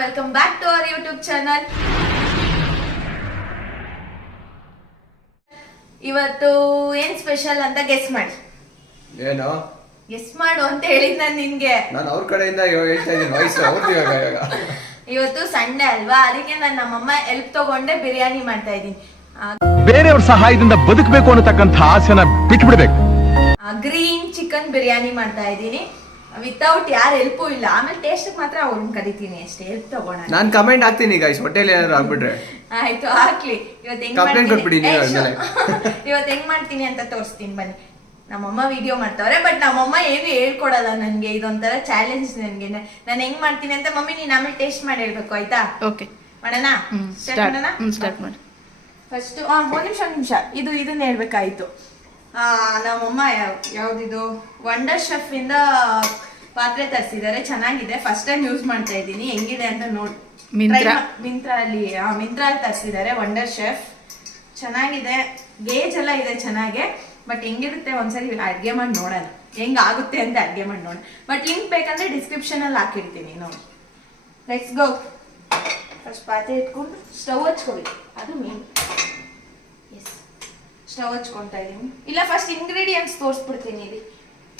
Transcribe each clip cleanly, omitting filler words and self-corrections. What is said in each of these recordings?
Welcome back to our YouTube channel. ಇವತ್ತು ಏನ್ special ಅಂತ ಗೆಸ್ ಮಾಡಿ. ಏನು ಗೆಸ್ ಮಾಡು ಅಂತ ಹೇಳಿದ್ ನಾನು ನಿನ್ಗೆ. ನಾನು ಅವ್ರ ಕಡೆಯಿಂದ ಹೇಳ್ತಾ ಇದ್ದೀನಿ ವಯಸ್ಸು ಅವ್ರದ್ದು ಇವಾಗ. ಇವತ್ತು ಸಂಡೇ ಅಲ್ವಾ, ಅದಕ್ಕೆ ನಾನು ನಮ್ಮಮ್ಮ ಹೆಲ್ಪ್ ತಗೊಂಡೆ ಬಿರಿಯಾನಿ ಮಾಡ್ತಾ ಇದ್ದೀನಿ. ಬೇರೆಯವ್ರ ಸಹಾಯದಿಂದ ಬದುಕಬೇಕು ಅನ್ನತಕ್ಕಂಥ ಆಸೆನ ಬಿಟ್ಬಿಡ್ಬೇಕು. ಗ್ರೀನ್ ಚಿಕನ್ ಬಿರಿಯಾನಿ ಮಾಡ್ತಾ ಇದ್ದೀನಿ ವಿತೌಟ್ ಯಾರ ಹೆಲ್ಪು ಇಲ್ಲ. ಆಮೇಲೆ ಟೇಸ್ಟ್ ಮಾತ್ರ ಅವ್ರನ್ನ ಕರಿತೀನಿ ಅಷ್ಟೇ, ಹೆಲ್ಪ್ ತಗೋಣ. ನಾನು ಕಮೆಂಟ್ ಹಾಕ್ತೀನಿ ಗೈಸ್, ಹೊಟ್ಟೆಲಿ ಏನಾದ್ರು ಆಗ್ಬಿಟ್ರೆ. ಆಯ್ತು ಹಾಕ್ಲಿ. ಇವತ್ತು ಹೆಂಗ್ ಮಾಡ್ತೀನಿ ಅಂತ ತೋರಿಸ್ತೀನಿ ಬನ್ನಿ. ನಮ್ಮಮ್ಮ ವಿಡಿಯೋ ಮಾಡ್ತಾವ್ರೆ, ಬಟ್ ನಮ್ಮಮ್ಮ ಏನು ಹೇಳ್ಕೊಡಲ್ಲ ನನ್ಗೆ. ಇದೊಂಥರ ಚಾಲೆಂಜ್ ನನ್ಗೆ. ನಾನು ಹೆಂಗ್ ಮಾಡ್ತೀನಿ ಅಂತ ಮಮ್ಮಿ ನೀನ್ ಆಮೇಲೆ ಟೇಸ್ಟ್ ಮಾಡಿ ಹೇಳ್ಬೇಕು, ಆಯ್ತಾ? ಓಕೆ, ಮಾಡೋಣ. ಸ್ಟಾರ್ಟ್ ಮಾಡಿ. ಫಸ್ಟ್ ಒಂದ್ ನಿಮಿಷ ಇದನ್ನ ಹೇಳ್ಬೇಕಾಯ್ತು. ನಮ್ಮಮ್ಮ ಯಾವ್ದಿದು ವಂಡರ್ ಶೆಫ್ ಇಂದ ಪಾತ್ರೆ ತರಿಸಿದ್ದಾರೆ, ಚೆನ್ನಾಗಿದೆ. ಫಸ್ಟ್ ಟೈಮ್ ಯೂಸ್ ಮಾಡ್ತಾ ಇದ್ದೀನಿ, ಹೆಂಗಿದೆ ಅಂತ ನೋಡಿ. ಮಿಂತ್ರಾ ಅಲ್ಲಿ ತರಿಸಿದ್ದಾರೆ ವಂಡರ್ ಶೆಫ್, ಚೆನ್ನಾಗಿದೆ. ಗೇಜ್ ಎಲ್ಲ ಇದೆ ಚೆನ್ನಾಗೆ, ಬಟ್ ಹೆಂಗಿರುತ್ತೆ ಒಂದ್ಸರಿ ಅಡ್ಗೆ ಮಾಡಿ ನೋಡೋಣ, ಹೆಂಗ್ ಆಗುತ್ತೆ ಅಂತ ಅಡ್ಗೆ ಮಾಡಿ ನೋಡೋಣ. ಬಟ್ ಲಿಂಕ್ ಬೇಕಂದ್ರೆ ಡಿಸ್ಕ್ರಿಪ್ಷನ್ ಅಲ್ಲಿ ಹಾಕಿರ್ತೀನಿ ನೋಡಿ. Let's go. ಫಸ್ಟ್ ಪಾತ್ರೆ ಇಟ್ಕೊಂಡು ಸ್ಟವ್ ಹಚ್ಕೋಬೇಕು, ಅದು ಮೇನ್. ಎಸ್, ಸ್ಟವ್ ಹಚ್ಕೊತಾ ಇದೀನಿ. ಇಲ್ಲ ಫಸ್ಟ್ ಇಂಗ್ರೀಡಿಯೆಂಟ್ಸ್ ತೋರಿಸ್ಬಿಡ್ತೀನಿ ಇಲ್ಲಿ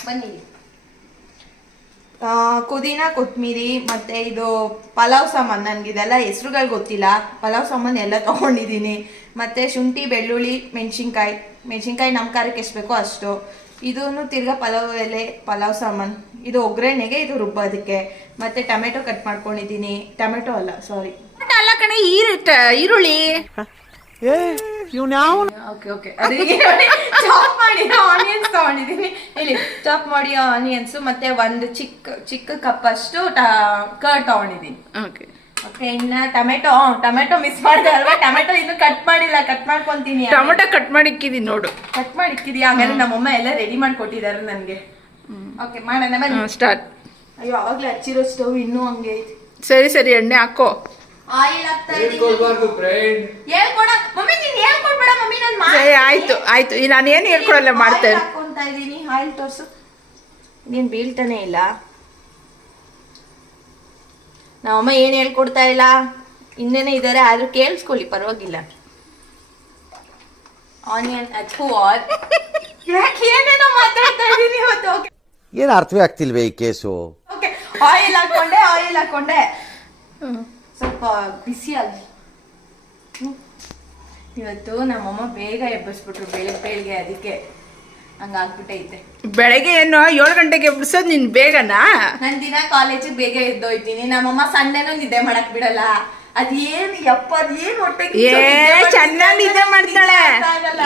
ಬನ್ನಿ. ಪುದೀನ, ಕೊತ್ತಂಬರಿ, ಮತ್ತೆ ಇದು ಪಲಾವ್ ಸಾಮಾನು. ನನಗೆ ಇದೆಲ್ಲ ಹೆಸರುಗಳು ಗೊತ್ತಿಲ್ಲ. ಪಲಾವ್ ಸಾಮಾನು ಎಲ್ಲ ತಗೊಂಡಿದ್ದೀನಿ. ಮತ್ತೆ ಶುಂಠಿ, ಬೆಳ್ಳುಳ್ಳಿ, ಮೆಣಸಿನ್ಕಾಯಿ ನಮ್ಮ ಖಾರಕ್ಕೆ ಎಷ್ಟು ಬೇಕೋ ಅಷ್ಟು. ಇದನ್ನು ತಿರ್ಗಾ ಪಲಾವ್ ಎಲೆ, ಪಲಾವ್ ಸಾಮಾನು. ಇದು ಒಗ್ಗರಣೆಗೆ, ಇದು ರುಬ್ಬೋದಕ್ಕೆ. ಮತ್ತೆ ಟೊಮೆಟೊ ಕಟ್ ಮಾಡ್ಕೊಂಡಿದ್ದೀನಿ. ಟೊಮೆಟೊ ಅಲ್ಲ, ಸಾರಿ, ಅಲ್ಲ ಕಣೆ, ಈರುಳ್ಳಿ. ಓಕೆ ಚಾಪ್ ಮಾಡಿ ಆನಿಯನ್ಸ್ ತಗೊಂಡಿದ್ದೀನಿ. ಇಲ್ಲಿ ಚಾಪ್ ಮಾಡಿ ಆನಿಯನ್ಸ್, ಮತ್ತೆ ಒಂದು ಚಿಕ್ಕ ಕಪ್ ಅಷ್ಟು ಕರ್ಡ್ ತಗೊಂಡಿದ್ದೀನಿ. ಓಕೆ, ಇನ್ನ ಟೊಮೆಟೊ ಮಿಸ್ ಮಾಡಿದೆ ಅಲ್ವಾ? ಟೊಮೆಟೊ ಇನ್ನು ಕಟ್ ಮಾಡಿಲ್ಲ, ಕಟ್ ಮಾಡ್ಕೊಂತೀನಿ. ಟೊಮೆಟೊ ಕಟ್ ಮಾಡಿ ಇಕ್ಕಿದೀನಿ ನೋಡು. ಕಟ್ ಮಾಡಿ ಇಕ್ಕಿದೀಯ? ಹಾಗಾದ್ರೆ ನಮ್ಮಮ್ಮ ಎಲ್ಲ ರೆಡಿ ಮಾಡ್ಕೊಟ್ಟಿದ್ದಾರೆ ನನ್ಗೆ. ಓಕೆ, ಮಾಡೋಣ ಬನ್ನಿ. ಸ್ಟಾರ್ಟ್. ಅಯ್ಯೋ, ಅವಾಗ್ಲೇ ಹಚ್ಚಿರೋ ಸ್ಟವ್ ಇನ್ನೂ ಹಂಗೆ ಐತಿ. ಸರಿ ಎಣ್ಣೆ ಹಾಕೋ. ಆಯಿಲ್ ಹಾಕ್ತಾ ಇದ್ದೀನಿ. ಹೇಳ್ಕೊಡ ಮಮ್ಮಿ, ನೀನ್ ಹೇಳ್ಕೊಡ್ಬೇಡ ಮಮ್ಮಿ. ಆಯ್ತು ನಾನು ಏನು ಹೇಳ್ಕೊಡಲ್ಲ, ಮಾಡ್ತೇನೆ. ಹಾಕೊಂತಾ ಇದೀನಿ. ಆಯಿಲ್ ತೋರ್ಸು. ನೀನ್ ಬೀಳ್ತಾನೆ ಇಲ್ಲ. ನಮ್ಮಮ್ಮ ಏನ್ ಹೇಳ್ಕೊಡ್ತಾ ಇಲ್ಲ, ಇನ್ನೇನೆ ಇದಾರೆ, ಆದ್ರೂ ಕೇಳಿಸ್ಕೊಳ್ಳಿ, ಪರವಾಗಿಲ್ಲ. ಆನಿಯನ್ ಯಾಕೆ ಏನೇನೋ ಮಾತಾಡ್ತಾ ಇದೀನಿ ಇವತ್ತು. ಏನು ಅರ್ಥವೇ ಆಗ್ತಿಲ್ವೇ ಈ ಕೇಸು. ಓಕೆ, ಆಯಿಲ್ ಹಾಕೊಂಡೆ ಸ್ವಲ್ಪ ಬಿಸಿ ಆಗಿ. ಇವತ್ತು ನಮ್ಮಮ್ಮ ಬೇಗ ಎಬ್ಬಿಸ್ಬಿಟ್ರು, ಬೆಳಿಗ್ಗೆ, ಅದಕ್ಕೆ ಹಂಗಾಗ್ಬಿಟ್ಟೈತೆ. ಬೆಳಗ್ಗೆ ಏನು 7 ಗಂಟೆಗೆ ಎಬ್ಬಿಸೋದು ನಿನ್ ಬೇಗನಾ? ನನ್ ದಿನ ಕಾಲೇಜಿಗೆ ಬೇಗ ಎದ್ದೋಯ್ತೀನಿ. ನಮ್ಮಮ್ಮ ಸಂಡೆನೂ ನಿದ್ದೆ ಮಾಡಕ್ ಬಿಡಲ್ಲ. ಅದೇನು ಹೊಟ್ಟೆಗೆ ಚೆನ್ನಾಗಿ ನಿದ್ದೆ ಮಾಡ್ತಾಳೆ.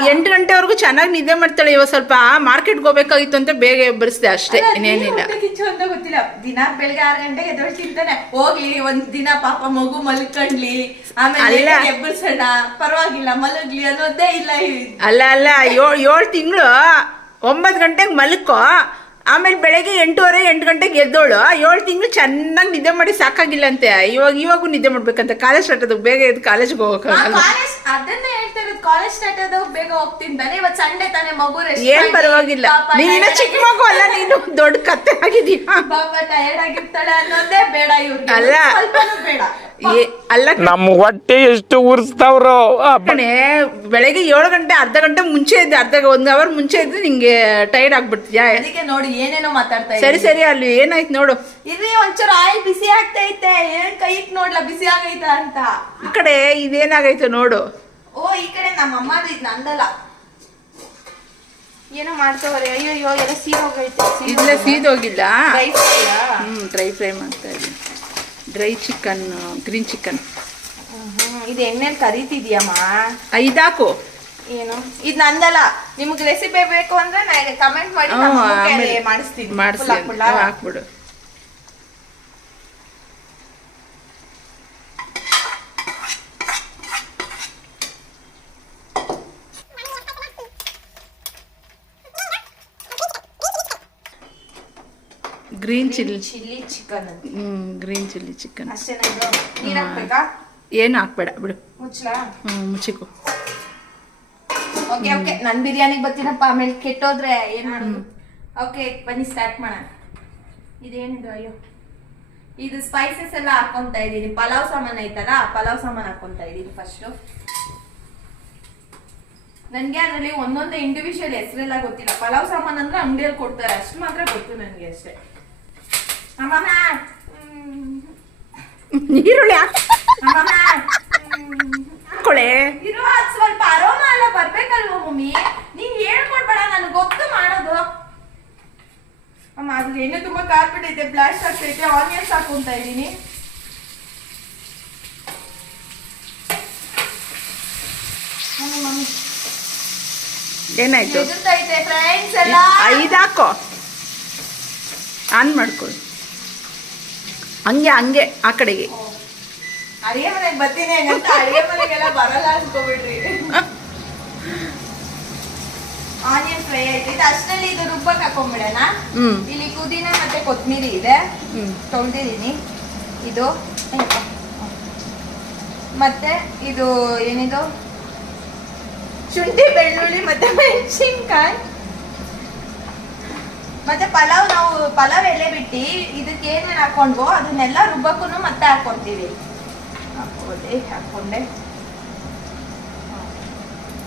8 ಗಂಟೆವರೆಗೂ ಚೆನ್ನಾಗಿ ನಿದ್ದೆ ಮಾಡ್ತಾಳೆ. ಇವಾಗ ಸ್ವಲ್ಪ ಮಾರ್ಕೆಟ್ಗೆ ಹೋಗ್ಬೇಕಾಗಿತ್ತು ಅಂತ ಬೇಗ ಎಬ್ಬರಿಸಿದೆ ಅಷ್ಟೇ, ಇನ್ನೇನಿಲ್ಲ. ಕಿಚ್ಚು ಅಂತ ಗೊತ್ತಿಲ್ಲ. ದಿನ ಬೆಳಗ್ಗೆ 6 ಗಂಟೆಗೆ ಎದ್ದೋಳ್ ತಿಂತಾನೆ. ಹೋಗ್ಲಿ, ಒಂದ್ ದಿನ ಪಾಪ ಮಗು ಮಲ್ಕೊಂಡ್ಲಿ, ಆಮೇಲೆ ಎಬ್ಬರಿಸೋಣ, ಪರವಾಗಿಲ್ಲ, ಮಲಗ್ಲಿ ಅನ್ನೋದೇ ಇಲ್ಲ. ಅಲ್ಲ 7 ತಿಂಗಳು 9 ಗಂಟೆಗೆ ಮಲ್ಕೋ, ಆಮೇಲೆ ಬೆಳಗ್ಗೆ 8 ಗಂಟೆಗೆ ಎದ್ದೋಳು. 7 ತಿಂಗಳು ಚೆನ್ನಾಗಿ ನಿದ್ದೆ ಮಾಡಿ ಸಾಕಾಗಿಲ್ಲ ಅಂತೆ. ಇವಾಗೂ ನಿದ್ದೆ ಮಾಡ್ಬೇಕಂತ. ಕಾಲೇಜ್ ಸ್ಟಾರ್ಟ್ ಆದಾಗ ಬೇಗ ಎದ್ದು ಕಾಲೇಜ್ಗೆ ಹೋಗಕ್ಕಾಗಲ್ಲ. ಅದನ್ನೇ ಹೇಳ್ತಾ ಇರೋದು, ಕಾಲೇಜ್ ಸ್ಟಾರ್ಟ್ ಆದಾಗ ಬೇಗ ಹೋಗ್ತೀನಿ ತಾನೆ. ಇವತ್ತು ಸಂಡೆ ತಾನೆ, ಮಗು ಏನ್ ಪರವಾಗಿಲ್ಲ. ನೀನು ಚಿಕ್ಕ ಮಗು ಅಲ್ಲ, ನೀನು ದೊಡ್ಡ ಕತ್ತೆ ಆಗಿದೀಯ. ಪಾಪ ಟಯರ್ಡ್ ಆಗಿರ್ತಾಳೆ ಅನ್ನೋದೇ ಬೇಡ ಇವ್ರಿಗೆ. ಅಲ್ಲ ನಮ್ಮ ಹೊಟ್ಟೆ ಎಷ್ಟು ಉರ್ಸ್ತಾವ್ರೋ. ಬೆಳಗ್ಗೆ 7 ಗಂಟೆ ಅರ್ಧ ಗಂಟೆ ಮುಂಚೆ ಇದ್ದೆ, 1 ಅವರ್ ಮುಂಚೆ ಇದ್ರೆ ನಿಂಗೆ ಟೈರ್ಡ್ ಆಗ್ಬಿಡ್ತೀಯಾ? ಅದಕ್ಕೆ ನೋಡಿ ಏನೇನೋ ಮಾತಾಡ್ತಾ. ಸರಿ ಅಲ್ಲಿ ಏನಾಯ್ತು ನೋಡು. ಇಲ್ಲಿ ಒಂಚೂರು ಆಯಿಲ್ ಬಿಸಿ ಆಗ್ತೈತೆ. ಏನ್ ಕೈ ಇಟ್ ನೋಡ್ಲಾ ಬಿಸಿ ಆಗೈತ ಅಂತ. ಈ ಕಡೆ ಇದೇನಾಗೈತೆ ನೋಡು. ಓ, ಈ ಕಡೆ ನಮ್ಮಮ್ಮ, ಇದು ನಂದಲ್ಲ. ಏನೋ ಮಾಡ್ತಾವ್ರೆ. ಅಯ್ಯೋ ಎಲ್ಲ ಸೀದೋಗೈತೆ. ಇಲ್ಲ ಸೀದೋಗಿಲ್ಲ, ಡ್ರೈ ಫ್ರೈ ಮಾಡ್ತಾ ಇದ್ದೀನಿ. Dry chicken, green chicken. ಇದು ಎಣ್ಣೆಲಿ ಕರಿತಿದ್ಯಮ್ಮ? ಇದಾಕು. ಏನು ಇದು ನಂದಲ್ಲ. ನಿಮ್ಗೆ ರೆಸಿಪಿ ಬೇಕು ಅಂದ್ರೆ ನಾನು ಕಮೆಂಟ್ ಮಾಡಿ, ಮಾಡಿಸ್ತೀನಿ. ಹಾಕ್ಬಿಡು. Green chilli chicken. Green chilli chicken ಅಷ್ಟೇ. ನೀರು ಹಾಕ್ಬೇಕಾ? ಏನು ಹಾಕ್ಬೇಡ, ಬಿಡು. ಮುಚ್ಚಲಾ? ಮುಚ್ಚಿಕೋ. ಓಕೆ, ನನ್ ಬಿರಿಯಾನಿಗೆ ಬರ್ತೀನಪ್ಪ, ಆಮೇಲೆ ಕೆಟ್ಟೋದ್ರೆ ಏನ್ ಮಾಡೋದು. ಓಕೆ, ಬನ್ನಿ ಸ್ಟಾರ್ಟ್ ಮಾಡೋಣ. ಇದೇನಿದು? ಅಯ್ಯೋ, ಇದು ಸ್ಪೈಸಸ್ ಎಲ್ಲ ಹಾಕೊಂತ ಇದೀನಿ. ಪಲಾವ್ ಸಾಮಾನ್ ಐತಲ್ಲ, ಪಲಾವ್ ಸಾಮಾನ್ ಹಾಕೊಂತ ಇದೀನಿ ಫಸ್ಟ್. ನನ್ಗೆ ಅದ್ರಲ್ಲಿ ಒಂದೊಂದು ಇಂಡಿವಿಜುವಲ್ ಹೆಸರೆಲ್ಲ ಗೊತ್ತಿಲ್ಲ. ಪಲಾವ್ ಸಾಮಾನ್ ಅಂದ್ರೆ ಅಂಗಡಿಯಲ್ಲಿ ಕೊಡ್ತಾರೆ, ಅಷ್ಟು ಮಾತ್ರ ಗೊತ್ತು ನನ್ಗೆ ಅಷ್ಟೇ. ಅಮ್ಮಮ್ಮ ಈರುಳ್ಳಿ ಹಾಕೊಳ್ಳೆ. ಇರೋ ಅದ್ ಸ್ವಲ್ಪ ಅರೋಮ ಎಲ್ಲ ಬರ್ಬೇಕಲ್ವ ಮಮ್ಮಿ, ನೀನ್ ಹೇಳ್ಕೊಡ್ಬೇಡ, ನನ್ಗೆ ಗೊತ್ತು ಮಾಡೋದು. ಅಮ್ಮ ಅದು ಎಣ್ಣೆ ತುಂಬಾ ಕಾರ್ಬಿಟ್ಟೈತೆ, ಬ್ಲಾಸ್ಟ್ ಆಗ್ತೈತೆ. ಆನಿಯನ್ಸ್ ಹಾಕೊಂತ ಇದೀನಿ. ಏನಾಯ್ತು? ಎದುರ್ತೈತೆ ಫ್ರೆಂಡ್ಸ್ ಎಲ್ಲ. 5 ಹಾಕೋ, ಆನ್ ಮಾಡ್ಕೊಳ್ಳಿ. ಹಂಗೆ ಆ ಕಡೆಗೆ. ಅಡಿಗೆ ಮನೆಗೆ ಬರ್ತೀನಿ ಅಂತ ಅಡಿಗೆ ಮನೆಗೆಲ್ಲ ಬರಲ್ಲ ಅನ್ಕೋಬಿಡ್ರಿ. ಆನಿಯನ್ ಫ್ರೈ ಆಯ್ತು. ಇದು ಅಷ್ಟರಲ್ಲಿ ಇದು ರುಬ್ಬಕ್ಕೆ ಹಾಕೊಂಡ್ಬಿಡೋಣ. ಇಲ್ಲಿ ಪುದೀನ ಮತ್ತೆ ಕೊತ್ತಂಬರಿ ಇದೆ, ತೊಳೆದಿದ್ದೀನಿ. ಇದು ಮತ್ತೆ ಇದು ಏನಿದು ಶುಂಠಿ ಬೆಳ್ಳುಳ್ಳಿ ಮತ್ತೆ ಮೆಣಸಿನ್ಕಾಯಿ ಮತ್ತೆ ನಾವು ಪಲಾವ್ ಎಲೆ ಬಿಟ್ಟು ಇದಕ್ಕೆ ಏನೇನು ಹಾಕೊಂಡ್ವೋ ಅದನ್ನೆಲ್ಲ ರುಬ್ಬಕ್ಕೂ ಮತ್ತೆ ಹಾಕೊಂತೀವಿ. ಹಾಕೊಂಡೆ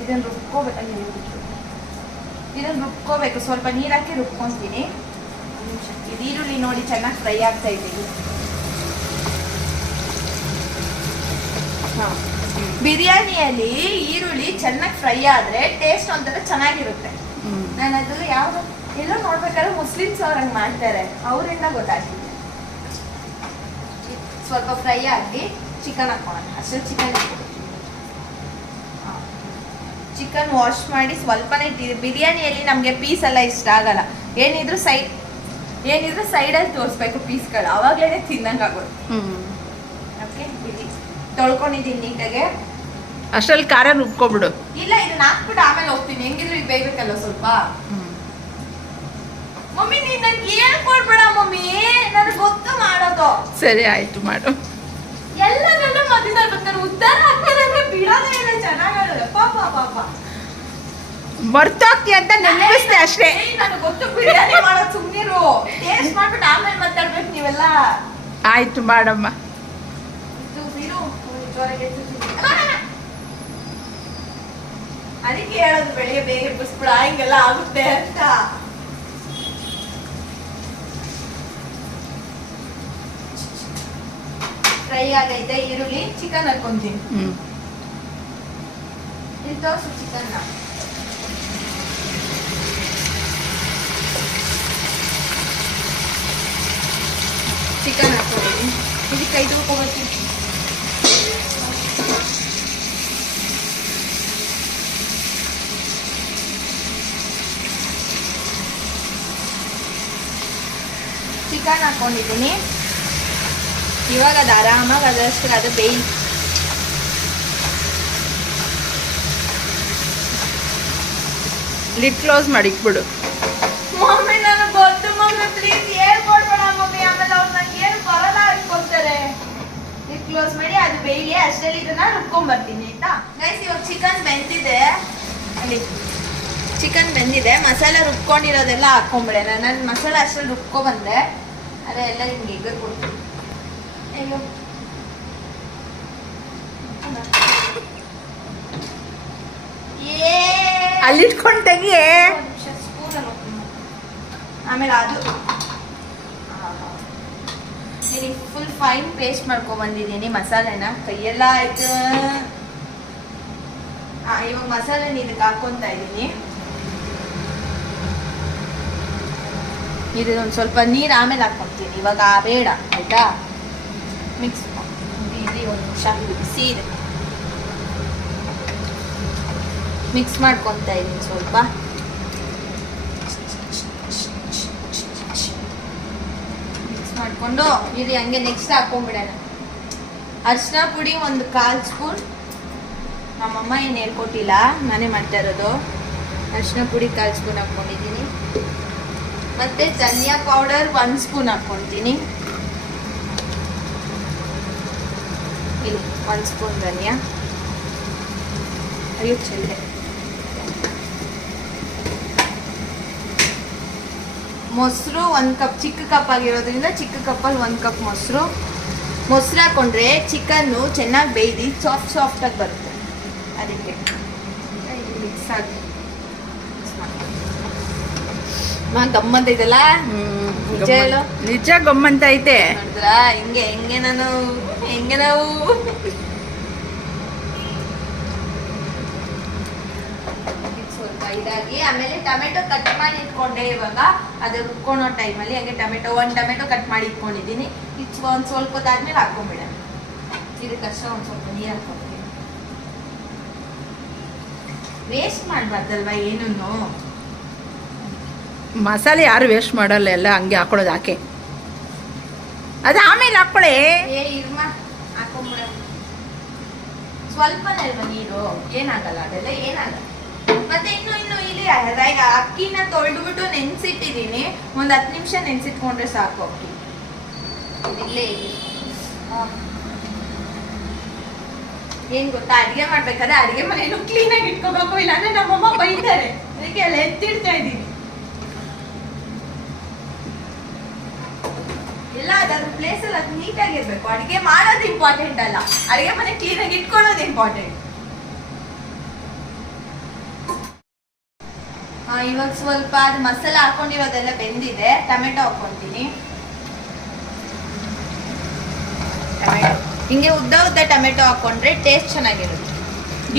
ಇದನ್ನ ರುಬ್ಕೋಬೇಕು. ಸ್ವಲ್ಪ ನೀರ್ ಹಾಕಿ ರುಬ್ಕೊಂತೀನಿ. ಇದು ಈರುಳ್ಳಿ ನೋಡಿ ಚೆನ್ನಾಗಿ ಫ್ರೈ ಆಗ್ತಾ ಇದ್ದೀವಿ. ಬಿರಿಯಾನಿಯಲ್ಲಿ ಈರುಳ್ಳಿ ಚೆನ್ನಾಗಿ ಫ್ರೈ ಆದ್ರೆ ಟೇಸ್ಟ್ ಒಂಥರ ಚೆನ್ನಾಗಿರುತ್ತೆ. ನಾನು ಅದು ಯಾವ್ದು ಎಲ್ಲೋ ನೋಡ್ಬೇಕಾದ್ರೆ ಮುಸ್ಲಿಮ್ಸ್ ಅವ್ರ ಹಂಗ್ ಮಾಡ್ತಾರೆ, ಅವರಿಂದ ಗೊತ್ತಾಗ್ತಿದೆ. ಸ್ವಲ್ಪ ಫ್ರೈ ಆಗಿ ಚಿಕನ್ ಹಾಕೋಣ. ಅಷ್ಟೇ ಚಿಕನ್ ವಾಶ್ ಮಾಡಿ ಸ್ವಲ್ಪನೇ ಬಿರಿಯಾನಿಯಲ್ಲಿ ನಮ್ಗೆ ಪೀಸ್ ಎಲ್ಲ ಇಷ್ಟ ಆಗಲ್ಲ. ಏನಿದ್ರು ಸೈಡಲ್ಲಿ ತೋರಿಸ್ಬೇಕು ಪೀಸ್ಗಳು, ಅವಾಗ್ಲೇನೆ ತಿನ್ನಂಗಾಗೋದು. ಓಕೆ, ತೊಳ್ಕೊಂಡಿದ್ದೀನಿ ನೀಟಾಗೆ. ಅಷ್ಟ್ರಲ್ಲಿ ಖಾರ ರುಬ್ಕೊಬಿಡು. ಇಲ್ಲ, ಇದನ್ನ ಹಾಕ್ಬಿಟ್ಟು ಆಮೇಲೆ ಹೋಗ್ತೀನಿ. ಹೆಂಗಿದ್ರು ಇದು ಬೇಯ್ಬೇಕಲ್ಲ ಸ್ವಲ್ಪ. ಮಮ್ಮಿ ನೀನ್ ನನ್ಗೆ ಹೇಳ್ಕೊಡ್ಬೇಡ ಮಮ್ಮಿ, ನನಗೆ ಗೊತ್ತು ಮಾಡೋದು. ಸರಿ ಆಯ್ತು, ಮಾಡು. ಎಲ್ಲದನ್ನ ಮಧ್ಯದಲ್ಲಿ ಬರ್ತಾರೆ, ಉದ್ದಾರ ಆಗ್ತಾರೆ ಅಂದ್ರೆ ಬಿಡೋದೇ ಇಲ್ಲ. ಚೆನ್ನಾಗಲ್ಲ ಪಾಪ. ಮರ್ತೋಗ್ತಿ ಅಂತ ನೆನಪಿಸ್ತೆ ಅಷ್ಟೇ. ನನಗೆ ಗೊತ್ತು ಬಿರಿಯಾನಿ ಮಾಡೋದು. ಸುಮ್ಮನಿರು, ಟೇಸ್ಟ್ ಮಾಡ್ಬಿಟ್ಟು ಆಮೇಲೆ ಮಾತಾಡ್ಬೇಕು ನೀವೆಲ್ಲ. ಆಯ್ತು ಮಾಡಮ್ಮ. ಅದಕ್ಕೆ ಹೇಳೋದು ಬೆಳಿಗ್ಗೆ ಬೇಗ ಬಿಸ್ಬಿಡ, ಹಿಂಗೆಲ್ಲ ಆಗುತ್ತೆ ಅಂತ. ಫ್ರೈ ಆಗೈತೆ ಈರುಳ್ಳಿ. ಚಿಕನ್ ಹಾಕೊಂತೀನಿ. ಇಲ್ಲಿ ತೋರ್ಸು ಚಿಕನ್ನ. ಚಿಕನ್ ಹಾಕೊಂಡಿದ್ದೀನಿ. ಇದಕ್ಕೆ 5 ಹಾಕೋಬೇಕು. ಚಿಕನ್ ಹಾಕೊಂಡಿದ್ದೀನಿ. ಇವಾಗ ಅದು ಆರಾಮಾಗಿ ಅದಷ್ಟು ಅದು ಬೇಯಿ. ಲಿಡ್ ಕ್ಲೋಸ್ ಮಾಡಿ ಇಟ್ಬಿಡು. ಮಮ್ಮಿ ನನಗೆ ಗೊತ್ತು ಮಮ್ಮಿ, ಪ್ಲೀಸ್ ಹೇಳ್ಕೊಡ್ಬೇಡ ಮಮ್ಮಿ, ಆಮೇಲೆ ಅವ್ರು ನಂಗೆ ಏನು ಬರಲ್ಲ ಅನ್ಕೊಳ್ತಾರೆ. ಲಿಡ್ ಕ್ಲೋಸ್ ಮಾಡಿ ಅದು ಬೇಯಿಲಿ. ಅಷ್ಟರಲ್ಲಿ ಇದನ್ನ ರುಬ್ಕೊಂಡ್ಬರ್ತೀನಿ ಆಯ್ತಾ ಗೈಸ್. ಇವಾಗ ಚಿಕನ್ ಬೆಂದಿದೆ. ಮಸಾಲೆ ರುಬ್ಕೊಂಡಿರೋದೆಲ್ಲ ಹಾಕೊಂಡ್ಬಿಡೆ. ನಾನು ಮಸಾಲೆ ಅಷ್ಟರಲ್ಲಿ ರುಬ್ಕೊಂಡ್ಬಂದೆ, ಅದೆಲ್ಲ ನಿಮ್ಗೆ ಈಗ ಕೊಡ್ತೀನಿ. ಅಯ್ಯೋ, ಅಲ್ಲಿಟ್ಕೊಂಡು ತೆಗಿ. ಆಮೇಲೆ ಅದು ಫುಲ್ ಫೈನ್ ಪೇಸ್ಟ್ ಮಾಡ್ಕೊಂಡ್ ಬಂದಿದ್ದೀನಿ ಮಸಾಲೆನ. ಕೈಯೆಲ್ಲ ಆಯ್ತು. ಇವಾಗ ಮಸಾಲೆನ ಇದಕ್ಕೆ ಹಾಕೊಂತ ಇದ್ದೀನಿ. ಇದೊಂದು ಸ್ವಲ್ಪ ನೀರು ಆಮೇಲೆ ಹಾಕೊಂತೀನಿ, ಇವಾಗ ಬೇಡ ಆಯ್ತಾ. ಮಿಕ್ಸ್ ಇಲ್ಲಿ ಒಂದು ನಿಮಿಷ ಬಿಸಿ ಇದೆ. ಮಿಕ್ಸ್ ಮಾಡ್ಕೊತ ಇದ್ದೀನಿ ಸ್ವಲ್ಪ. ಮಿಕ್ಸ್ ಮಾಡಿಕೊಂಡು ಇದು ಹಂಗೆ ನೆಕ್ಸ್ಟ್ ಹಾಕೊಂಡ್ಬಿಡೋಣ. ಅರಿಶಿನ ಪುಡಿ ಒಂದು 1/4 ಸ್ಪೂನ್. ನಮ್ಮಮ್ಮ ಏನು ಹೇಳ್ಕೊಟ್ಟಿಲ್ಲ, ನಾನೇ ಮಾಡ್ತಾ ಇರೋದು. ಅರಿಶಿನ ಪುಡಿ 1/4 ಸ್ಪೂನ್ ಹಾಕ್ಕೊಂಡಿದ್ದೀನಿ. ಮತ್ತು ಧನಿಯಾ ಪೌಡರ್ 1 ಸ್ಪೂನ್ ಹಾಕ್ಕೊತೀನಿ. ಇಲ್ಲಿ 1 ಸ್ಪೂನ್ ಧನಿಯಾ. ಅಯ್ಯೋ ಚೆಲ್ಲೆ. ಮೊಸರು 1 ಕಪ್, ಚಿಕ್ಕ ಕಪ್ ಆಗಿರೋದ್ರಿಂದ ಚಿಕ್ಕ ಕಪ್ಪಲ್ಲಿ 1 ಕಪ್ ಮೊಸರು ಹಾಕೊಂಡ್ರೆ ಚಿಕನ್ನು ಚೆನ್ನಾಗಿ ಬೇಯ್ದು ಸಾಫ್ಟಾಗಿ ಬರುತ್ತೆ. ಅದಕ್ಕೆ ಮಿಕ್ಸ್ ಆಗಿ ಗಮ್ಮಂತ ಇದೆಲ್ಲ ನಿಜ ಹೇಳು. ನಿಜ ಗಮ್ಮಂತ ಐತೆ. ನೋಡಿದ್ರಾ ಹೆಂಗೆ ನಾವು ಸ್ವಲ್ಪ ಇದಾಗಿ ಆಮೇಲೆ ಟೊಮೆಟೊ ಕಟ್ ಮಾಡಿ ಇಟ್ಕೊಂಡೆ. ಇವಾಗ ಅದು ರುಬ್ಕೊಳೋ ಟೈಮಲ್ಲಿ ಹಂಗೆ ಒಂದು ಟೊಮೆಟೊ ಕಟ್ ಮಾಡಿ ಇಟ್ಕೊಂಡಿದ್ದೀನಿ. ಒಂದು ಸ್ವಲ್ಪ ಹೊತ್ತಾದ್ಮೇಲೆ ಹಾಕೊಂಡ್ಬಿಡೋಣ. ಇದಕ್ಕಷ್ಟ ಒಂದು ಸ್ವಲ್ಪ ನೀರು ಹಾಕ್ಕೊತೀನಿ. ವೇಸ್ಟ್ ಮಾಡಬಾರ್ದಲ್ವಾ ಏನೂ. ಮಸಾಲೆ ಯಾರು ವೇಸ್ಟ್ ಮಾಡಲ್ಲ, ಎಲ್ಲ ಹಂಗೆ ಹಾಕೊಳ್ಳೋದು. ಹಾಕೆ ಅದು ಆಮೇಲೆ ಹಾಕೊಳ್ಳಿ. ಇರ್ಮ ಹಾಕೊಂಡ್ಬಿಡ. ಸ್ವಲ್ಪನೇ ಅಲ್ವಾ ನೀರು, ಏನಾಗಲ್ಲ, ಅದೆಲ್ಲ ಏನಾಗಲ್ಲ. ಮತ್ತೆ ಇನ್ನು ಇಲ್ಲಿ ಅಕ್ಕಿನ ತೊಳೆದ್ಬಿಟ್ಟು ನೆನ್ಸಿಟ್ಟಿದ್ದೀನಿ. ಒಂದು 10 ನಿಮಿಷ ನೆನ್ಸಿಟ್ಕೊಂಡ್ರೆ ಸಾಕು. ಅಕ್ಕಿ ಇಲ್ಲೇ ಏನ್ ಗೊತ್ತಾ, ಅಡಿಗೆ ಮಾಡ್ಬೇಕಾದ್ರೆ ಅಡಿಗೆ ಮನೇನು ಕ್ಲೀನಾಗಿ ಇಟ್ಕೋಬೇಕು, ಇಲ್ಲಾಂದ್ರೆ ನಮ್ಮಮ್ಮ ಬೈತಾರೆ. ಅದಕ್ಕೆ ಎಲ್ಲ ಎತ್ತಿಡ್ತಾ ಇದ್ದೀನಿ. ಎಲ್ಲ ಅದ್ರ ಪ್ಲೇಸಲ್ಲಿ ಅದು ನೀಟಾಗಿರ್ಬೇಕು. ಅಡಿಗೆ ಮಾಡೋದು ಇಂಪಾರ್ಟೆಂಟ್ ಅಲ್ಲ, ಅಡಿಗೆ ಮನೆ ಕ್ಲೀನಾಗಿ ಇಟ್ಕೊಳ್ಳೋದು ಇಂಪಾರ್ಟೆಂಟ್. ಇವಾಗ ಸ್ವಲ್ಪ ಅದು ಮಸಾಲ ಹಾಕೊಂಡಿರೋ ಅದೆಲ್ಲ ಬೆಂದಿದೆ. ಟೊಮೆಟೊ ಹಾಕೊಂತೀನಿ. ಹಿಂಗೆ ಉದ್ದ ಟೊಮೆಟೊ ಹಾಕೊಂಡ್ರೆ ಟೇಸ್ಟ್ ಚೆನ್ನಾಗಿರುತ್ತೆ.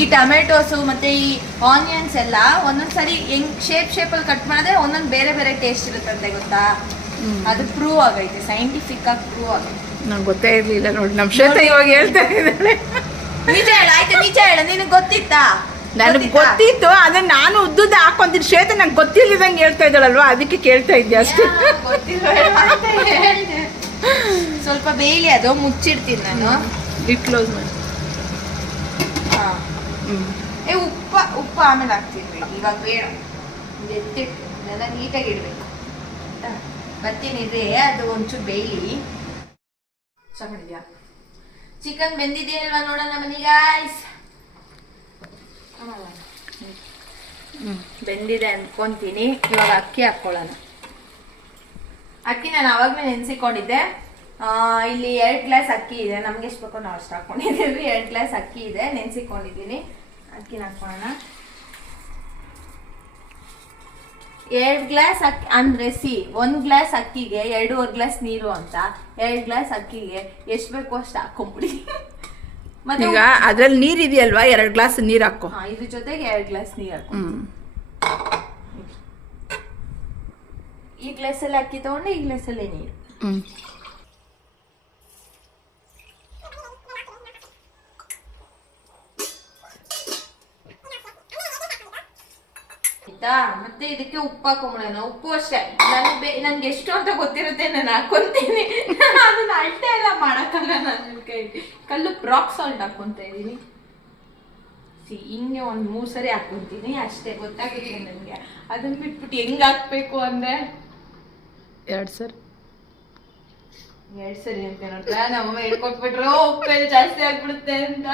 ಈ ಟೊಮೆಟೊಸು ಮತ್ತೆ ಈ ಆನಿಯನ್ಸ್ ಎಲ್ಲ ಒಂದೊಂದ್ಸರಿ ಹೆಂಗ್ ಶೇಪಲ್ಲಿ ಕಟ್ ಮಾಡಿದ್ರೆ ಒಂದೊಂದು ಬೇರೆ ಬೇರೆ ಟೇಸ್ಟ್ ಇರುತ್ತಂತೆ, ಗೊತ್ತಾ? ಅದು ಪ್ರೂವ್ ಆಗೈತೆ, ಸೈಂಟಿಫಿಕ್ ಆಗಿ ಪ್ರೂವ್ ಆಗೈತೆ. ನಂಗೆ ಗೊತ್ತೇ ಇರ್ಲಿಲ್ಲ ನೋಡಿ. ನಮ್ಮ ಶ್ವೇತ ಇವಾಗ ಹೇಳ್ತಾ ಇದ್ದಾಳೆ. ನಿಜ ಹೇಳು, ಆಯ್ತು ನಿಜ ಹೇಳು. ನಿನಗೆ ಗೊತ್ತಿತ್ತಾ? ನನಗೆ ಗೊತ್ತಿತ್ತು, ಅದನ್ನ ನಾನು ಉದ್ದುದ ಹಾಕೊಂತೀನಿ. ಶ್ವೇತ ನಂಗೆ ಗೊತ್ತಿಲ್ಲದಂಗೆ ಹೇಳ್ತಾ ಇದ್ದಾಳಲ್ವಾ, ಅದಕ್ಕೆ ಕೇಳ್ತಾ ಇದ್ದೆ ಅಷ್ಟೇ. ಸ್ವಲ್ಪ ಬೇಯಲಿ, ಅದು ಮುಚ್ಚಿಡ್ತೀನಿ ನಾನು. ಲಿಡ್ ಕ್ಲೋಸ್ ಮಾಡಿ. ಉಪ್ಪು ಆಮೇಲೆ ಹಾಕ್ತೀನಿ. ಇವಾಗ ಬೇಡ, ಎತ್ತಿಟ್ಟು ಇದೆಲ್ಲ ನೀಟಾಗಿ ಇಡ್ಬೇಕು. ಬರ್ತೀನಿ ಇದ್ರೆ ಅದು ಒಂಚೂರು ಬೇಯಲಿ. ಚೆನ್ನಾಗಿದ್ಯಾ? ಚಿಕನ್ ಬೆಂದಿದೆಯಲ್ವಾ ನೋಡೋಣ ಬನ್ನಿ ಗಾಯ್ಸ್. ಬೆಂದಿದೆ ಅನ್ಕೊಂತೀನಿ. ಇವಾಗ ಅಕ್ಕಿ ಹಾಕೊಳ್ಳೋಣ. ಅಕ್ಕಿ ನಾನು ಅವಾಗಲೇ ನೆನೆಸಿಕೊಂಡಿದ್ದೆ. ಇಲ್ಲಿ 2 ಗ್ಲಾಸ್ ಅಕ್ಕಿ ಇದೆ. ನಮ್ಗೆ ಎಷ್ಟು ಬೇಕೋ ನಾವು ಅಷ್ಟು ಹಾಕೊಂಡಿದ್ದೀವಿ. 2 ಗ್ಲಾಸ್ ಅಕ್ಕಿ ಇದೆ, ನೆನೆಸಿಕೊಂಡಿದ್ದೀನಿ. ಅಕ್ಕಿನ ಹಾಕೊಳ್ಳೋಣ. 2 ಗ್ಲಾಸ್ ಅಕ್ಕಿ ಅಂದ್ರೆ 1 ಗ್ಲಾಸ್ ಅಕ್ಕಿಗೆ 2.5 ಗ್ಲಾಸ್ ನೀರು ಅಂತ. 2 ಗ್ಲಾಸ್ ಅಕ್ಕಿಗೆ ಎಷ್ಟು ಬೇಕೋ ಅಷ್ಟು ಹಾಕೊಂಬಿಡಿ. ಮತ್ತೆ ಈಗ ಅದ್ರಲ್ಲಿ ನೀರ್ ಇದೆಯಲ್ವಾ, 2 ಗ್ಲಾಸ್ ನೀರ್ ಹಾಕೋ. ಇದ್ರ ಜೊತೆಗೆ 2 ಗ್ಲಾಸ್ ನೀರು ಹಾಕೋ. ಈ ಗ್ಲಾಸಲ್ಲಿ ಅಕ್ಕಿ ತಗೊಂಡು ಈ ಗ್ಲಾಸಲ್ಲಿ ನೀರು. ಆಯ್ತಾ? ಮತ್ತೆ ಇದಕ್ಕೆ ಉಪ್ಪು ಹಾಕೊಂಬಿಡೋಣ. ಉಪ್ಪು ಅಷ್ಟೇ, ನನ್ಗೆ ಎಷ್ಟು ಅಂತ ಗೊತ್ತಿರುತ್ತೆ, ನಾನು ಹಾಕೊಂತೀನಿ. ಅದನ್ನ ಅಳತೆ ಎಲ್ಲ ಮಾಡಕ್ಕಾಗಲ್ಲ ನನ್ನ ಕೈ. ಕಲ್ಲು ರಾಕ್ ಸಾಲ್ಟ್ ಹಾಕೊಂತ ಇದೀನಿ. ಹಿಂಗೆ ಒಂದು 3 ಸರಿ ಹಾಕೊಂತೀನಿ ಅಷ್ಟೇ, ಗೊತ್ತಾಗುತ್ತೆ ನನಗೆ. ಅದನ್ನ ಬಿಟ್ಬಿಟ್ಟು ಹೆಂಗ್ ಹಾಕ್ಬೇಕು ಅಂದ್ರೆ 2 ಸರಿ 2 ಸರಿ ಅಂತ ನೋಡ್ತಾ ನಮ್ಮಮ್ಮ ಹೇಳ್ಕೊಟ್ಬಿಟ್ರು ಉಪ್ಪೆಲ್ಲ ಜಾಸ್ತಿ ಆಗ್ಬಿಡುತ್ತೆ ಅಂತ.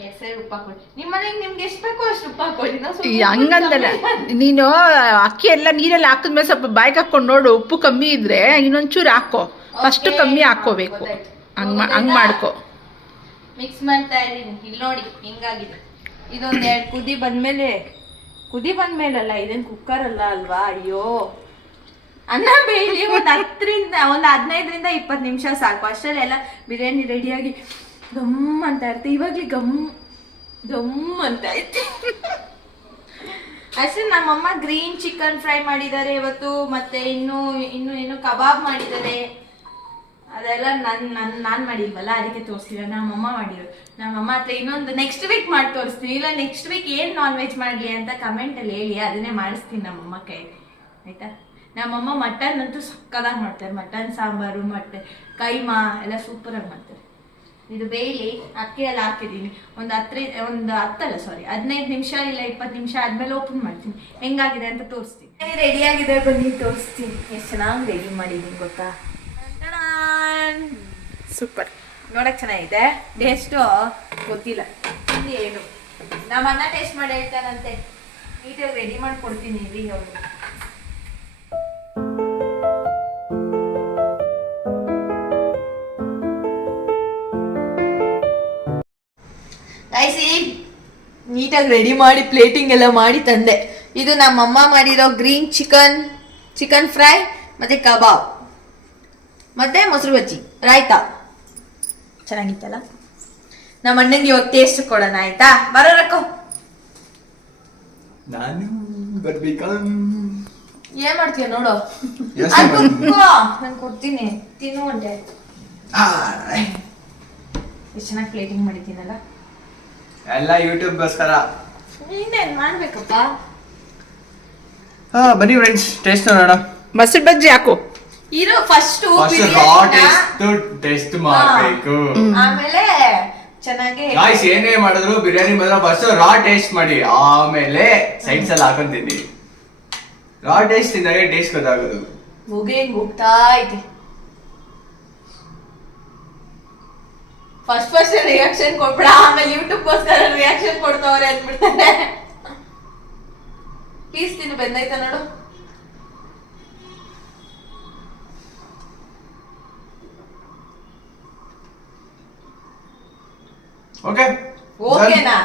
2 ಸರಿ ಉಪ್ಪು ಹಾಕೊಳ್ಳಿ. ನಿಮ್ಮ ಮನೆಗೆ ನಿಮ್ಗೆ ಎಷ್ಟು ಬೇಕೋ ಅಷ್ಟು ಉಪ್ಪು ಹಾಕೊಳ್ಳಿ. ಹಂಗಂದಲ್ಲ, ನೀನು ಅಕ್ಕಿ ಎಲ್ಲ ನೀರಲ್ಲಿ ಹಾಕಿದ್ಮೇಲೆ ಸ್ವಲ್ಪ ಬಾಯ್ಗೆ ಹಾಕೊಂಡು ನೋಡು. ಉಪ್ಪು ಕಮ್ಮಿ ಇದ್ರೆ ಇನ್ನೊಂಚೂರು ಹಾಕೋ. ಫಸ್ಟ್ ಕಮ್ಮಿ ಹಾಕೋಬೇಕು. ಹಂಗ್ ಮಾಡ್ಕೋ. ಮಿಕ್ಸ್ ಮಾಡ್ತಾ ಇದ್ದೀನಿ. ಇಲ್ಲಿ ನೋಡಿ ಹಿಂಗಾಗಿದೆ. ಇದೊಂದು 2 ಕುದಿ ಬಂದ್ಮೇಲಲ್ಲ, ಇದೇನು ಕುಕ್ಕರ್ ಅಲ್ಲ ಅಲ್ವಾ? ಅಯ್ಯೋ, ಅನ್ನ ಬೇಯಲಿ ಒಂದು 15ರಿಂದ 20 ನಿಮಿಷ ಸಾಕು. ಅಷ್ಟರಲ್ಲೆಲ್ಲ ಬಿರಿಯಾನಿ ರೆಡಿಯಾಗಿ ಗಮ್ ಅಂತ ಇರುತ್ತೆ. ಇವಾಗ್ಲಿ ಗಮ್ ಅಂತ ಐತೆ ಅಷ್ಟೇ. ನಮ್ಮಮ್ಮ ಗ್ರೀನ್ ಚಿಕನ್ ಫ್ರೈ ಮಾಡಿದ್ದಾರೆ ಇವತ್ತು. ಮತ್ತೆ ಇನ್ನು ಏನು ಕಬಾಬ್ ಮಾಡಿದ್ದಾರೆ. ಅದೆಲ್ಲ ನಾನು ಮಾಡಿಲ್ವಲ್ಲ, ಅದಕ್ಕೆ ತೋರಿಸ್ತೀರ. ನಮ್ಮಮ್ಮ ಮಾಡಿರೋದು. ನಮ್ಮಮ್ಮ ಹತ್ರ ಇನ್ನೊಂದು ನೆಕ್ಸ್ಟ್ ವೀಕ್ ಮಾಡಿ ತೋರಿಸ್ತೀನಿ. ಇಲ್ಲ ನೆಕ್ಸ್ಟ್ ವೀಕ್ ಏನು ನಾನ್ ವೆಜ್ ಮಾಡಲಿ ಅಂತ ಕಮೆಂಟಲ್ಲಿ ಹೇಳಿ, ಅದನ್ನೇ ಮಾಡಿಸ್ತೀನಿ ನಮ್ಮಮ್ಮ ಕೈಲಿ. ಆಯ್ತಾ? ನಮ್ಮಮ್ಮ ಮಟನ್ ಅಂತೂ ಸಕ್ಕದಾಗಿ ಮಾಡ್ತಾರೆ. ಮಟನ್ ಸಾಂಬಾರು, ಕೈಮಾ ಎಲ್ಲ ಸೂಪರಾಗಿ ಮಾಡ್ತಾರೆ. ಇದು ಬೇಯಲಿ. ಅಕ್ಕಿ ಎಲ್ಲ ಹಾಕಿದ್ದೀನಿ. ಒಂದು 15 ನಿಮಿಷ ಇಲ್ಲ 20 ನಿಮಿಷ ಆದ್ಮೇಲೆ ಓಪನ್ ಮಾಡ್ತೀನಿ. ಹೆಂಗಾಗಿದೆ ಅಂತ ತೋರಿಸ್ತೀನಿ. ರೆಡಿ ಆಗಿದೆ, ಬನ್ನಿ ತೋರಿಸ್ತೀನಿ. ಎಷ್ಟು ಚೆನ್ನಾಗಿ ರೆಡಿ ಮಾಡಿದ್ದೀನಿ ಗೊತ್ತಾ? ಸೂಪರ್. ನೋಡಕ್ ಚೆನ್ನಾಗಿದೆ. ಟೇಸ್ಟು ಗೊತ್ತಿಲ್ಲ ಏನು. ನಮ್ಮ ಅನ್ನ ಟೇಸ್ಟ್ ಮಾಡಿ ಹೇಳ್ತಾರಂತೆ. ನೀಟಾಗಿ ರೆಡಿ ಮಾಡ್ಕೊಡ್ತೀನಿ. ಇಲ್ಲಿ ಅವ್ರು ನೀಟಾಗಿ ರೆಡಿ ಮಾಡಿ ಪ್ಲೇಟಿಂಗ್ ಎಲ್ಲ ಮಾಡಿ ತಂದೆ. ಇದು ನಮ್ಮಮ್ಮ ಮಾಡಿರೋ ಗ್ರೀನ್ ಚಿಕನ್ ಫ್ರೈ ಮತ್ತೆ ಕಬಾಬ್ ಮತ್ತೆ ಮೊಸರು ಬಜ್ಜಿ ರಾಯ್ತಾ. ಚೆನ್ನಾಗಿತ್ತಲ್ಲ. ನಮ್ಮ ಅಣ್ಣಂಗೆ ಇವಾಗ ಟೇಸ್ಟ್ ಕೊಡೋಣ ಆಯ್ತಾ? ಬರೋ ರಕ್ಕೋ. ನಾನು ಬರ್ಬೇಕಾ? ಏನ್ ಮಾಡ್ತೀಯ ನೋಡು. ಯೋಚ್ನೆ ಮಾಡ್ತೀನಿ. ನಾನು ಕೊಡ್ತೀನಿ ತಿನ್ನು ಒಂದೇ. ಎಷ್ಟು ಚೆನ್ನಾಗಿ ಪ್ಲೇಟಿಂಗ್ ಮಾಡಿದ್ದೀನಲ್ಲ. ಎಲ್ಲ ಯೂಟ್ಯೂಬ್ಗೋಸ್ಕರ. ಇನ್ನೇನ್ ಮಾಡ್ಬೇಕಪ್ಪ. ಬನ್ನಿ ಫ್ರೆಂಡ್ಸ್, ಟೇಸ್ಟ್ ನೋಡೋಣ. ಮೊಸರು ಬಜ್ಜಿ ಹಾಕು. ಇರೋ ಫಸ್ಟ್ ಟೇಸ್ಟ್ ಮಾಡಬೇಕು. ಆಮೇಲೆ ಚೆನ್ನಾಗಿ ಗಾಯ್ಸ್ ಏನೇ ಮಾಡಿದ್ರು ಬಿರಿಯಾನಿ ಮಾತ್ರ ಫಸ್ಟ್ ರಾ ಟೇಸ್ಟ್ ಮಾಡಿ, ಆಮೇಲೆ ಸೈಡ್ಸ್ ಅಲ್ಲಿ ಹಾಕೊಂತೀನಿ. ರಾ ಟೇಸ್ಟ್ ತಿಂದಾಗ ಟೇಸ್ಟ್ ಗೊತ್ತಾಗೋದು. ಮುಗೆ ಹೋಗ್ತಾ ಐತೆ. ಫಸ್ಟ್ ರಿಯಾಕ್ಷನ್ ಕೊಡ್ಬೇಡ, ಆಮೇಲೆ ಯೂಟ್ಯೂಬ್ಗೋಸ್ಕರ ರಿಯಾಕ್ಷನ್ ಕೊಡ್ತವ್ರೆ ಅಂದ್ಬಿಡ್ತಾರೆ. ಪೀಸ್ ತಿನ್ನು ಬೆಂದೈತ ನೋಡು. ಓಕೆ ಓಕೆನಾ?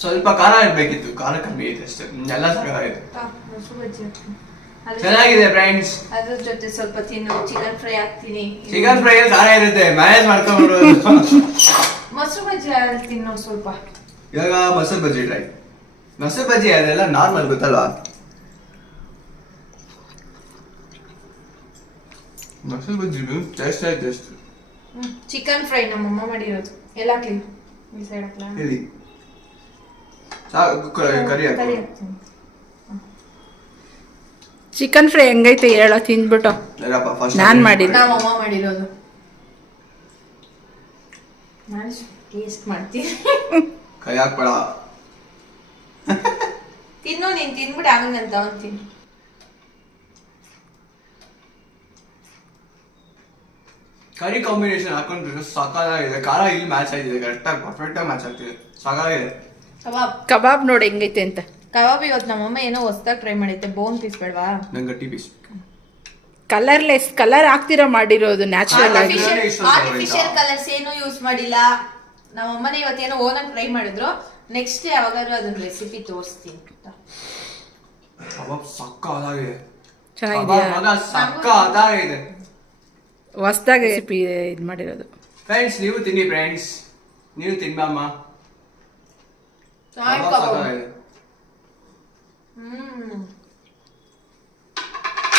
ಸ್ವಲ್ಪ ಖಾರ ಇರ್ಬೇಕಿತ್ತು, ಖಾರ ಕಮ್ಮಿ ಐತೆ ಅಷ್ಟೇ. ಎಲ್ಲ ಸಾಕಾಗಿದೆ. ಚೆನ್ನಾಗಿದೆ ಫ್ರೆಂಡ್ಸ್. ಅದ್ರ ಜೊತೆ ಸ್ವಲ್ಪ ತಿನ್ನು. ಚಿಕನ್ ಫ್ರೈ ಹಾಕ್ತೀನಿ. ಚಿಕನ್ ಫ್ರೈ ಖಾರ ಇರುತ್ತೆ, ಮ್ಯಾನೇಜ್ ಮಾಡ್ಕೊಂಡ್ಬಿಡು. ಮೊಸರು ಬಜ್ಜಿ ತಿನ್ನು ಸ್ವಲ್ಪ. ಇವಾಗ ಮೊಸರು ಬಜ್ಜಿ ಟ್ರೈ. ಮೊಸರು ಬಜ್ಜಿ ಅದೆಲ್ಲ ನಾರ್ಮಲ್ ಗೊತ್ತಲ್ವಾ? ಮೊಸರು ಬಜ್ಜಿ ಟೇಸ್ಟ್ ಆಯ್ತು. ಟೇಸ್ಟ್ ಚಿಕನ್ ಫ್ರೈ ನಮ್ಮಮ್ಮ ಮಾಡಿರೋದು. ಎಲ್ಲ ಹಾಕ್ಲಿ ಈ ಸೈಡ್ ಹಾಕ್ಲಾ? ಹೇಳಿ. ಕರಿ ಹಾಕು. ಹಾಕ್ತೀನಿ. ಚಿಕನ್ ಫ್ರೈ ಹೆಂಗೈತೆ ಹೇಳೋ, ತಿಂದ್ಬಿಟ್ಟು. ನಾನ್ ಮಾಡಿದ್ದು. ನಮ್ಮಮ್ಮ ಮಾಡಿರೋದು. ನಾನು ಟೇಸ್ಟ್ ಮಾಡ್ತೀನಿ. ಕೈ ಹಾಕ್ಬೇಡ. ತಿನ್ನು, ನೀನ್ ತಿನ್ಬಿಟ್ಟು ಆಮೇಲೆ ಅಂತ ಅಂತೀನಿ. ಕರಿ ಕಾಂಬಿನೇಷನ್ ಹಾಕೊಂಡ್ರೆ ಸಾಕಾಗಿದೆ. ಖಾರ ಇಲ್ಲಿ ಮ್ಯಾಚ್ ಆಗಿದೆ, ಕರೆಕ್ಟಾಗಿ ಪರ್ಫೆಕ್ಟ್ ಆಗಿ ಮ್ಯಾಚ್ ಆಗ್ತಿದೆ. ಸಾಕಾಗಿದೆ. ಕಬಾಬ್ ನೋಡಿ ಹೆಂಗೈತೆ ಅಂತ. ಕಬಾಬ್ ಇವತ್ತು ನಮ್ಮಮ್ಮ ಏನೋ ಹೊಸ್ದಾಗಿ ಟ್ರೈ ಮಾಡೈತೆ. ಬೋನ್ ಪೀಸ್ ಬೇಡವಾ? ನಂಗೆ ಗಟ್ಟಿ ಪೀಸ್. ಕಲರ್ಲೆಸ್, ಕಲರ್ ಹಾಕ್ತಿರೋ ಮಾಡಿರೋದು ನ್ಯಾಚುರಲ್ ಆಗಿ. ಆರ್ಟಿಫಿಷಿಯಲ್ ಕಲರ್ಸ್ ಏನು ಯೂಸ್ ಮಾಡಿಲ್ಲ. ನಮ್ಮಮ್ಮನೇ ಇವತ್ತೇನೋ ಓನಾಗಿ ಟ್ರೈ ಮಾಡಿದ್ರು. ನೆಕ್ಸ್ಟ್ ಯಾವಾಗಾದ್ರೂ ಅದನ್ನ ರೆಸಿಪಿ ತೋರಿಸ್ತೀನಿ. ಕಬಾಬ್ ಸಕ್ಕತ್ತಾಗಿದೆ. ಚೆನ್ನಾಗಿದೆಯಾ? ಸಕ್ಕತ್ತಾಗಿದೆ. ಹೊಸ್ದಾಗಿ ರೆಸಿಪಿ ಇದು ಮಾಡಿರೋದು. ಫ್ರೆಂಡ್ಸ್ ನೀವು ತಿನ್ನಿ ಫ್ರೆಂಡ್ಸ್, ನೀವು ತಿನ್ಬಮ್ಮ.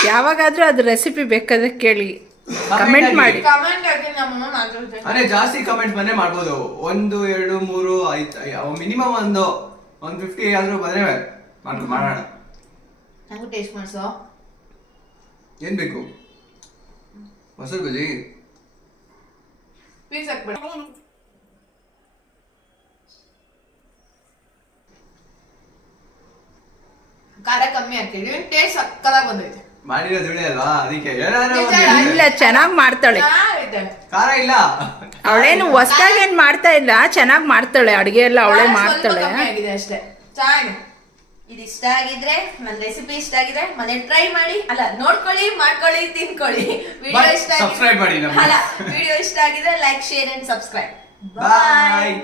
ಯಾವಾಗಾದ್ರೂ ಅದು ರೆಸಿಪಿ ಬೇಕಾದ್ರೆ ಕೇಳಿ, ಕಮೆಂಟ್ ಮಾಡಿ. ಕಮೆಂಟ್ ಹಾಕಿ, ನಮ್ಮಮ್ಮ ಮಾಡ್ಕೊಳ್ತಾರೆ. ಅದೇ ಜಾಸ್ತಿ ಕಮೆಂಟ್ ಬಂದ್ರೆ ಮಾಡ್ಬೋದು. 1, 2, 3 5 ಮಿನಿಮಮ್ ಒಂದು 150 ಆದ್ರೂ ಬಂದ್ರೆ ಮಾಡೋಣ. ನಂಗೂ ಟೇಸ್ಟ್ ಮಾಡಿಸೋ. ಏನ್ ಬೇಕು? ಮೊಸರು ಬಜ್ಜಿ ಪ್ಲೀಸ್ ಹಾಕ್ಬೇಡ. ಖಾರ ಕಮ್ಮಿ ಹಾಕಿದ್ವಿ, ಟೇಸ್ಟ್ ಸಕ್ಕತ್ತಾಗಿ ಬಂದೈತೆ. ಮಾಡಿರೋದು ವಿಡಿಯೋ ಅಲ್ವಾ, ಅದಕ್ಕೆ ಇಲ್ಲ, ಚೆನ್ನಾಗ್ ಮಾಡ್ತಾಳೆ. ಖಾರ ಇಲ್ಲ. ಅವಳೇನು ಹೊಸ್ದಾಗಿ ಏನ್ ಮಾಡ್ತಾ ಇಲ್ಲ, ಚೆನ್ನಾಗ್ ಮಾಡ್ತಾಳೆ ಅಡಿಗೆ ಎಲ್ಲ. ಅವಳೇ ಮಾಡ್ತಾಳೆ. ಆಗಿದೆ ಅಷ್ಟೇ. ಚೆನ್ನಾಗಿ. ಇದು ಇಷ್ಟ ಆಗಿದ್ರೆ, ನನ್ನ ರೆಸಿಪಿ ಇಷ್ಟ ಆಗಿದ್ರೆ ಮನೆ ಟ್ರೈ ಮಾಡಿ. ಅಲ್ಲ, ನೋಡ್ಕೊಳ್ಳಿ, ಮಾಡ್ಕೊಳ್ಳಿ, ತಿನ್ಕೊಳ್ಳಿ. ವಿಡಿಯೋ ಇಷ್ಟ ಸಬ್ಸ್ಕ್ರೈಬ್ ಮಾಡಿ. ಅಲ್ಲ, ವಿಡಿಯೋ ಇಷ್ಟ ಆಗಿದ್ರೆ like, share and subscribe. Bye.